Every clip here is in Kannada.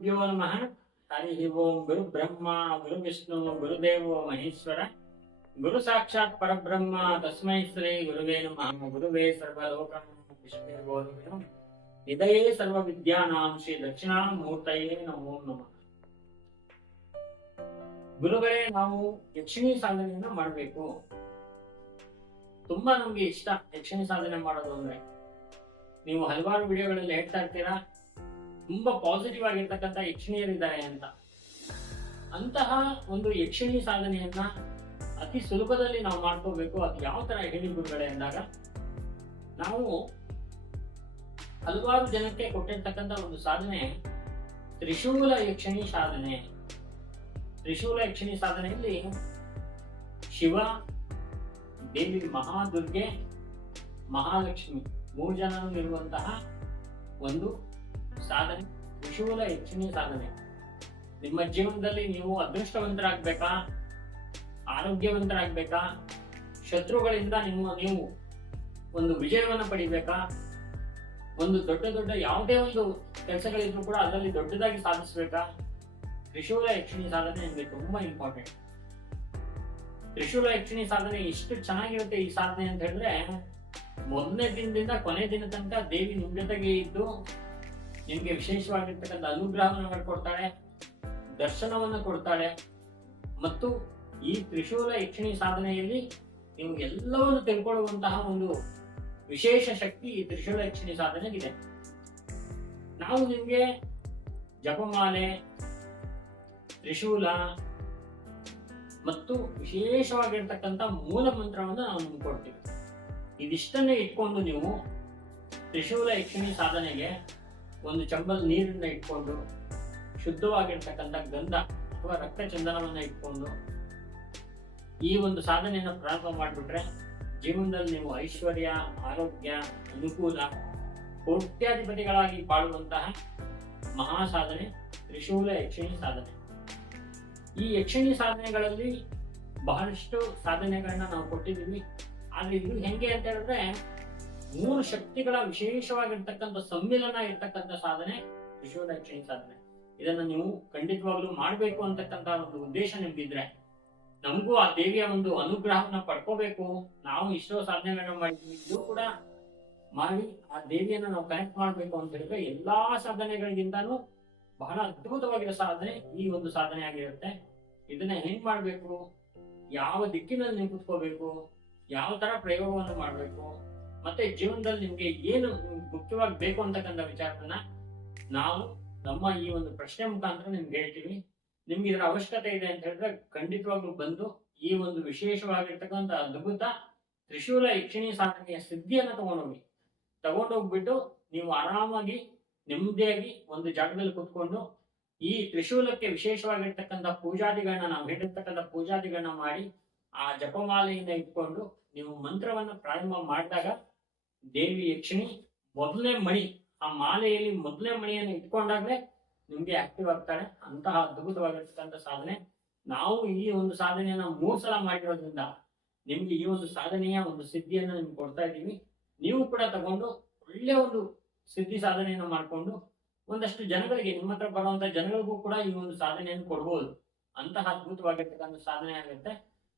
ಗುರುಭ್ಯೋ ನಮಃ. ಹರಿ ಓಂ. ಗುರು ಬ್ರಹ್ಮ ಗುರು ವಿಷ್ಣು ಗುರುದೇವೋ ಮಹೇಶ್ವರ, ಗುರು ಸಾಕ್ಷಾತ್ ಪರಬ್ರಹ್ಮ ತಸ್ಮೈ ಶ್ರೀ ಗುರುವೇ ನಮಃ. ಗುರುವೇ ಸರ್ವಲೋಕಾನಾಂ ವಿಷ್ಣುರ್ಭೋ ನಿಧಯೇ ಸರ್ವ ವಿದ್ಯಾನಾಂ ಶ್ರೀ ದಕ್ಷಿಣಾಮೂರ್ತಯೇ ನಮೋ ನಮಃ. ಗುರುಗಳೇ, ನಾವು ಯಕ್ಷಿಣಿ ಸಾಧನೆಯನ್ನ ಮಾಡಬೇಕು. ತುಂಬಾ ನಮ್ಗೆ ಇಷ್ಟ ಯಕ್ಷಿಣಿ ಸಾಧನೆ ಮಾಡೋದು ಅಂದ್ರೆ. ನೀವು ಹಲವಾರು ವಿಡಿಯೋಗಳಲ್ಲಿ ಹೇಳ್ತಾ ಇರ್ತೀರಾ ತುಂಬಾ ಪಾಸಿಟಿವ್ ಆಗಿರ್ತಕ್ಕಂಥ ಯಕ್ಷಿಣಿಯರಿದ್ದಾರೆ ಅಂತ. ಅಂತಹ ಒಂದು ಯಕ್ಷಿಣಿ ಸಾಧನೆಯನ್ನ ಅತಿ ಸುಲಭದಲ್ಲಿ ನಾವು ಮಾಡ್ಕೋಬೇಕು. ಅದು ಯಾವ ತರ ಹೇಳಿ ಗುರುಗಳೇ ಅಂದಾಗ, ನಾವು ಹಲವಾರು ಜನಕ್ಕೆ ಕೊಟ್ಟಿರ್ತಕ್ಕಂಥ ಒಂದು ಸಾಧನೆ ತ್ರಿಶೂಲ ಯಕ್ಷಿಣಿ ಸಾಧನೆ. ತ್ರಿಶೂಲ ಯಕ್ಷಿಣಿ ಸಾಧನೆಯಲ್ಲಿ ಶಿವ, ದೇವಿ ಮಹಾದುರ್ಗೆ, ಮಹಾಲಕ್ಷ್ಮಿ 3 ಜನರು ಇರುವಂತಹ ಒಂದು ಸಾಧನೆ ತ್ರಿಶೂಲ ಯಕ್ಷಿಣಿ ಸಾಧನೆ. ನಿಮ್ಮ ಜೀವನದಲ್ಲಿ ನೀವು ಅದೃಷ್ಟವಂತರಾಗ್ಬೇಕಾ, ಆರೋಗ್ಯವಂತರಾಗ್ಬೇಕಾ, ಶತ್ರುಗಳಿಂದ ನೀವು ಒಂದು ವಿಜಯವನ್ನು ಪಡಿಬೇಕಾ, ಒಂದು ದೊಡ್ಡ ಯಾವುದೇ ಒಂದು ಕೆಲಸಗಳಿದ್ರು ಕೂಡ ಅದರಲ್ಲಿ ದೊಡ್ಡದಾಗಿ ಸಾಧಿಸಬೇಕಾ, ತ್ರಿಶೂಲ ಯಕ್ಷಿಣಿ ಸಾಧನೆ ನಿಮಗೆ ತುಂಬಾ ಇಂಪಾರ್ಟೆಂಟ್. ತ್ರಿಶೂಲ ಯಕ್ಷಿಣಿ ಸಾಧನೆ ಎಷ್ಟು ಚೆನ್ನಾಗಿರುತ್ತೆ ಈ ಸಾಧನೆ ಅಂತ ಹೇಳಿದ್ರೆ, ಮೊದಲನೇ ದಿನದಿಂದ ಕೊನೆ ದಿನ ತನಕ ದೇವಿ ನಿಮ್ ಜೊತೆಗೆ ಇದ್ದು ನಿಮ್ಗೆ ವಿಶೇಷವಾಗಿರ್ತಕ್ಕಂಥ ಅನುಗ್ರಹವನ್ನು ಮಾಡಿಕೊಡ್ತಾಳೆ, ದರ್ಶನವನ್ನು ಕೊಡ್ತಾಳೆ. ಮತ್ತು ಈ ತ್ರಿಶೂಲ ಯಕ್ಷಿಣಿ ಸಾಧನೆಯಲ್ಲಿ ನೀವು ಎಲ್ಲವನ್ನು ತಿಳ್ಕೊಳ್ಳುವಂತಹ ಒಂದು ವಿಶೇಷ ಶಕ್ತಿ ಈ ತ್ರಿಶೂಲ ಯಕ್ಷಿಣಿ ಸಾಧನೆಗಿದೆ. ನಾವು ನಿಮ್ಗೆ ಜಪಮಾಲೆ, ತ್ರಿಶೂಲ ಮತ್ತು ವಿಶೇಷವಾಗಿರ್ತಕ್ಕಂಥ ಮೂಲ ಮಂತ್ರವನ್ನು ನಾವು ನಿಮ್ಗೆ ಕೊಡ್ತೀವಿ. ಇದಿಷ್ಟನ್ನೇ ಇಟ್ಕೊಂಡು ನೀವು ತ್ರಿಶೂಲ ಯಕ್ಷಿಣಿ ಸಾಧನೆಗೆ ಒಂದು ಚಂಬಲ್ ನೀರನ್ನ ಇಟ್ಕೊಂಡು, ಶುದ್ಧವಾಗಿರ್ತಕ್ಕಂಥ ಗಂಧ ಅಥವಾ ರಕ್ತ ಚಂದನವನ್ನ ಇಟ್ಕೊಂಡು ಈ ಒಂದು ಸಾಧನೆಯನ್ನ ಪ್ರಾರಂಭ ಮಾಡಿಬಿಟ್ರೆ ಜೀವನದಲ್ಲಿ ನೀವು ಐಶ್ವರ್ಯ, ಆರೋಗ್ಯ, ಅನುಕೂಲ, ಕೋಟ್ಯಾಧಿಪತಿಗಳಾಗಿ ಬಾಳುವಂತಹ ಮಹಾ ಸಾಧನೆ ತ್ರಿಶೂಲ ಯಕ್ಷಿಣಿ ಸಾಧನೆ. ಈ ಯಕ್ಷಿಣಿ ಸಾಧನೆಗಳಲ್ಲಿ ಬಹಳಷ್ಟು ಸಾಧನೆಗಳನ್ನ ನಾವು ಕೊಟ್ಟಿದ್ದೀವಿ. ಆದ್ರೆ ಇದು ಹೆಂಗೆ ಅಂತ ಹೇಳಿದ್ರೆ, 3 ಶಕ್ತಿಗಳ ವಿಶೇಷವಾಗಿರ್ತಕ್ಕಂಥ ಸಮ್ಮಿಲನ ಇರ್ತಕ್ಕಂಥ ಸಾಧನೆ ತ್ರಿಶೂಲ ಯಕ್ಷಿಣಿ ಸಾಧನೆ. ಇದನ್ನ ನೀವು ಖಂಡಿತವಾಗ್ಲೂ ಮಾಡಬೇಕು ಅಂತಕ್ಕಂಥ ಒಂದು ಉದ್ದೇಶ ನಿಮ್ಗಿದ್ರೆ, ನಮಗೂ ಆ ದೇವಿಯ ಒಂದು ಅನುಗ್ರಹವನ್ನ ಪಡ್ಕೋಬೇಕು, ನಾವು ಇಷ್ಟೋ ಸಾಧನೆಗಳನ್ನ ಮಾಡಿದ್ವಿ, ಇದು ಕೂಡ ಮಾಡಿ ಆ ದೇವಿಯನ್ನ ನಾವು ಕನೆಕ್ಟ್ ಮಾಡ್ಬೇಕು ಅಂತ ಹೇಳಿದ್ರೆ, ಎಲ್ಲಾ ಸಾಧನೆಗಳಿಗಿಂತಾನು ಬಹಳ ಅದ್ಭುತವಾಗಿರೋ ಸಾಧನೆ ಈ ಒಂದು ಸಾಧನೆ ಆಗಿರುತ್ತೆ. ಇದನ್ನ ಹೆಂಗ್ ಮಾಡ್ಬೇಕು, ಯಾವ ದಿಕ್ಕಿನಲ್ಲಿ ನೀವು ಕುತ್ಕೋಬೇಕು, ಯಾವ ತರ ಪ್ರಯೋಗವನ್ನು ಮಾಡ್ಬೇಕು, ಮತ್ತೆ ಜೀವನದಲ್ಲಿ ನಿಮ್ಗೆ ಏನು ಮುಖ್ಯವಾಗಿ ಬೇಕು ಅಂತಕ್ಕಂಥ ವಿಚಾರವನ್ನ ನಾವು ನಮ್ಮ ಈ ಒಂದು ಪ್ರಶ್ನೆ ಮುಖಾಂತರ ನಿಮ್ಗೆ ಹೇಳ್ತೀವಿ. ನಿಮ್ಗೆ ಇದರ ಅವಶ್ಯಕತೆ ಇದೆ ಅಂತ ಹೇಳಿದ್ರೆ ಖಂಡಿತವಾಗ್ಲೂ ಬಂದು ಈ ಒಂದು ವಿಶೇಷವಾಗಿರ್ತಕ್ಕಂಥ ಅದ್ಭುತ ತ್ರಿಶೂಲ ಯಕ್ಷಿಣಿ ಸಾಧನೆಯ ಸಿದ್ಧಿಯನ್ನ ತಗೊಂಡೋಗ್ಬಿಟ್ಟು ನೀವು ಆರಾಮಾಗಿ ನೆಮ್ಮದಿಯಾಗಿ ಒಂದು ಜಾಗದಲ್ಲಿ ಕುತ್ಕೊಂಡು ಈ ತ್ರಿಶೂಲಕ್ಕೆ ವಿಶೇಷವಾಗಿರ್ತಕ್ಕಂಥ ಪೂಜಾದಿಗಳನ್ನ, ನಾವು ಹೇಳಿರ್ತಕ್ಕಂಥ ಪೂಜಾದಿಗಳನ್ನ ಮಾಡಿ ಆ ಜಪಮಾಲೆಯಿಂದ ಇಟ್ಕೊಂಡು ನೀವು ಮಂತ್ರವನ್ನ ಪ್ರಾರಂಭ ಮಾಡಿದಾಗ ದೇವಿ ಯಕ್ಷಿಣಿ ಮೊದಲನೇ ಮಣಿ, ಆ ಮಾಲೆಯಲ್ಲಿ ಮೊದಲನೇ ಮಣಿಯನ್ನು ಇಟ್ಕೊಂಡಾಗ್ಲೇ ನಿಮ್ಗೆ ಆಕ್ಟಿವ್ ಆಗ್ತಾಳೆ. ಅಂತಹ ಅದ್ಭುತವಾಗಿರ್ತಕ್ಕಂಥ ಸಾಧನೆ. ನಾವು ಈ ಒಂದು ಸಾಧನೆಯನ್ನ 3 ಸಲ ಮಾಡಿರೋದ್ರಿಂದ ನಿಮ್ಗೆ ಈ ಒಂದು ಸಾಧನೆಯ ಒಂದು ಸಿದ್ಧಿಯನ್ನ ನಿಮ್ಗೆ ಕೊಡ್ತಾ ಇದ್ದೀವಿ. ನೀವು ಕೂಡ ತಗೊಂಡು ಒಳ್ಳೆ ಒಂದು ಸಿದ್ಧಿ ಸಾಧನೆಯನ್ನು ಮಾಡಿಕೊಂಡು ಒಂದಷ್ಟು ಜನಗಳಿಗೆ, ನಿಮ್ಮ ಹತ್ರ ಬರುವಂತ ಜನಗಳಿಗೂ ಕೂಡ ಈ ಒಂದು ಸಾಧನೆಯನ್ನು ಕೊಡ್ಬೋದು. ಅಂತಹ ಅದ್ಭುತವಾಗಿರ್ತಕ್ಕಂಥ ಸಾಧನೆ ಆಗುತ್ತೆ.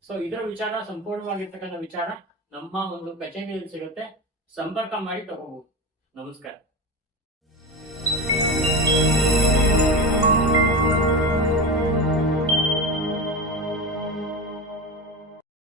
ಸೊ ಇದರ ವಿಚಾರ, ಸಂಪೂರ್ಣವಾಗಿರ್ತಕ್ಕಂಥ ವಿಚಾರ ನಮ್ಮ ಒಂದು ಕಚೇರಿಯಲ್ಲಿ ಸಿಗುತ್ತೆ. ಸಂಪರ್ಕ ಮಾಡಿ ತಗೋಬಹುದು. ನಮಸ್ಕಾರ.